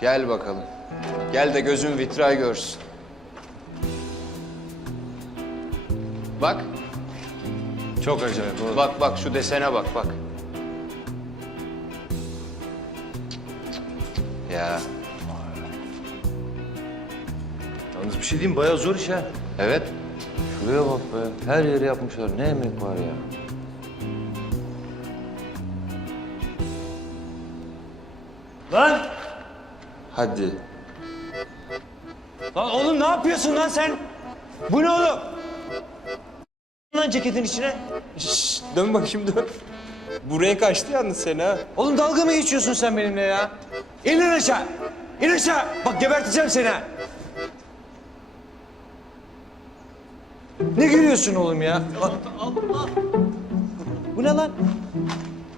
Gel bakalım. Gel de gözün vitray görsün. Bak, Çok acayip oğlum. bak bak şu desene bak bak. Ya, Yalnız bir şey diyeyim bayağı zor iş ha. evet. Şuraya bak be. Her yere yapmışlar. Ne emek var ya. Lan! Hadi. Lan oğlum ne yapıyorsun lan sen? Bu ne oğlum? Lan ceketin içine. Şşş, dön bakayım dön. Buraya kaçtı yalnız seni ha. Oğlum dalga mı geçiyorsun sen benimle ya? İn lan aşağı. İn aşağı. Bak geberteceğim seni ha. Ne gülüyorsun oğlum ya? Bu ne lan?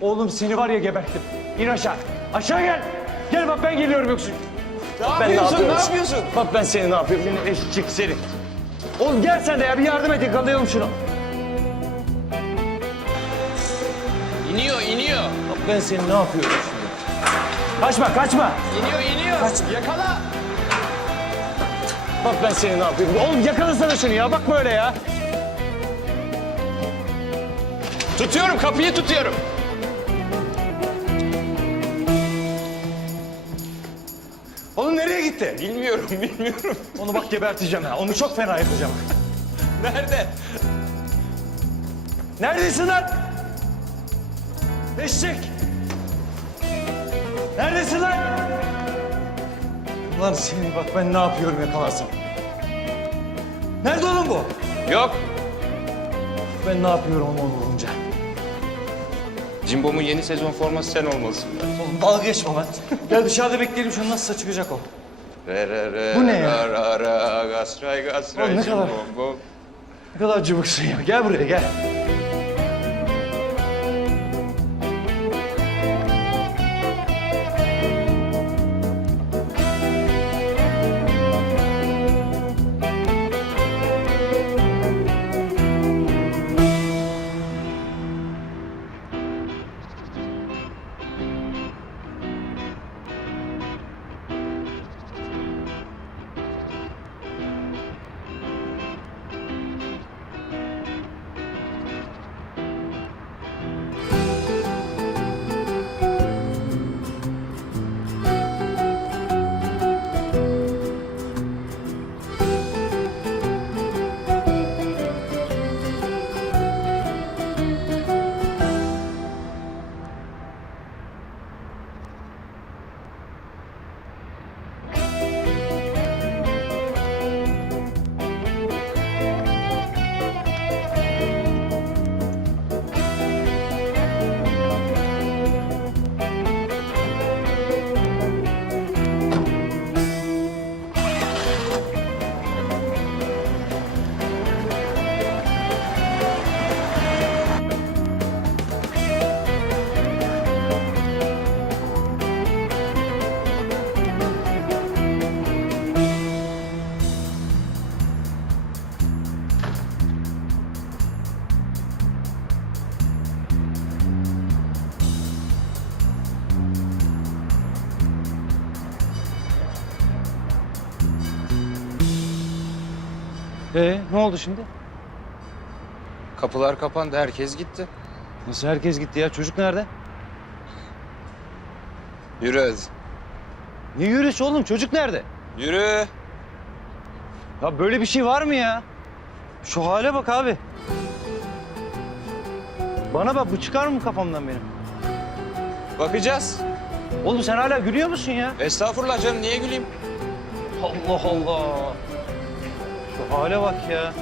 Oğlum seni var ya gebertim. İn aşağı. Aşağı gel. Gel bak ben geliyorum yoksa. Ne Ben ne yapıyorsun, ne yapıyorsun? Bak ben seni ne yapıyorum? Seni eşek seni. Oğlum gel sen de ya bir yardım et yakalayalım şunu. İniyor, iniyor. Bak ben seni ne yapıyorum şimdi? Kaçma kaçma. İniyor, iniyor. Yakala. Bak ben seni ne yapıyorum. Oğlum yakalasana şunu ya bak böyle ya. Tutuyorum, kapıyı tutuyorum. Oğlum nereye gitti? Bilmiyorum, bilmiyorum. Onu bak geberteceğim ha. Onu çok fena yapacağım. Nerede? Neredesin lan? Eşek. Neredesin lan? Lan seni bak ben ne yapıyorum yakalarsam. Nerede oğlum bu? Yok. Ben ne yapıyorum onu vurunca? Cimbom'un yeni sezon forması sen olmalısın. Oğlum dalga geçme lan. Gel dışarıda bekleyelim şunu nasılsa çıkacak o. Re re re Bu ne ya? Ra ra ra Galatasaray Galatasaray Oğlum ne kadar- Cimbom. Ne kadar cıvıksın ya. Gel buraya gel. Ee ne oldu şimdi? Kapılar kapandı, herkes gitti. Nasıl herkes gitti ya? Çocuk nerede? Yürü hadi. Ne yürüyüş oğlum? Çocuk nerede? Yürü. Ya böyle bir şey var mı ya? Şu hale bak abi. Bana bak bu çıkar mı kafamdan benim? Bakacağız. Oğlum sen hala gülüyor musun ya? Estağfurullah canım, niye güleyim? Allah Allah. Şu hale bak ya.